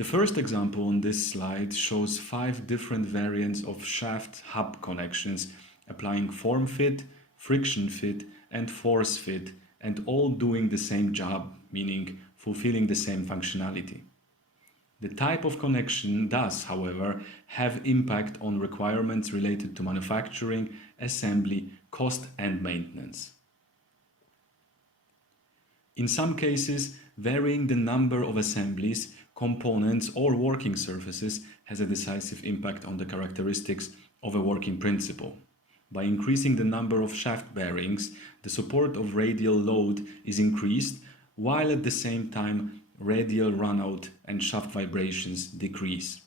The first example on this slide shows 5 different variants of shaft-hub connections applying form fit, friction fit, and force fit, and all doing the same job, meaning fulfilling the same functionality. The type of connection does, however, have impact on requirements related to manufacturing, assembly, cost, and maintenance. In some cases, varying the number of assemblies, components, or working surfaces has a decisive impact on the characteristics of a working principle. By increasing the number of shaft bearings, the support of radial load is increased, while at the same time radial runout and shaft vibrations decrease.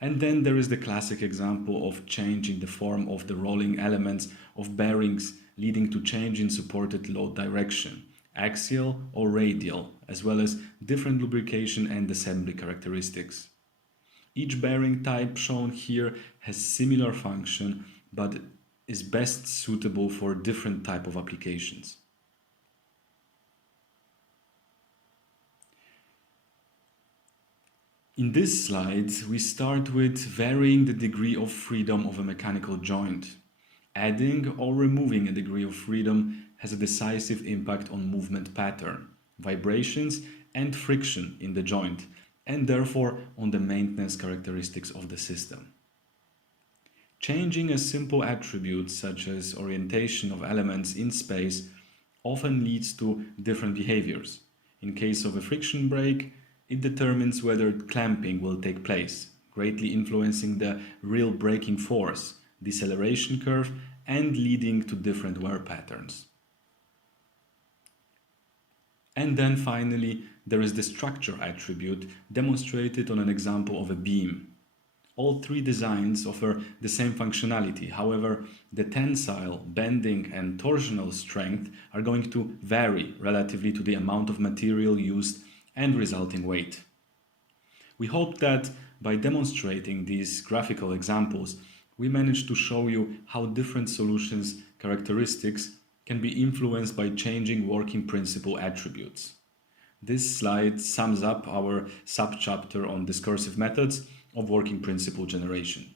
And then there is the classic example of change in the form of the rolling elements of bearings leading to change in supported load direction, axial or radial, as well as different lubrication and assembly characteristics. Each bearing type shown here has similar function but is best suitable for different type of applications. In this slide, we start with varying the degree of freedom of a mechanical joint. Adding or removing a degree of freedom has a decisive impact on movement pattern, vibrations, and friction in the joint, and therefore on the maintenance characteristics of the system. Changing a simple attribute such as orientation of elements in space often leads to different behaviors. In case of a friction brake, it determines whether clamping will take place, greatly influencing the real braking force, deceleration curve, and leading to different wear patterns. And then finally, there is the structure attribute demonstrated on an example of a beam. All 3 designs offer the same functionality. However, the tensile, bending, and torsional strength are going to vary relatively to the amount of material used and resulting weight. We hope that by demonstrating these graphical examples, we managed to show you how different solutions' characteristics can be influenced by changing working principle attributes. This slide sums up our subchapter on discursive methods of working principle generation.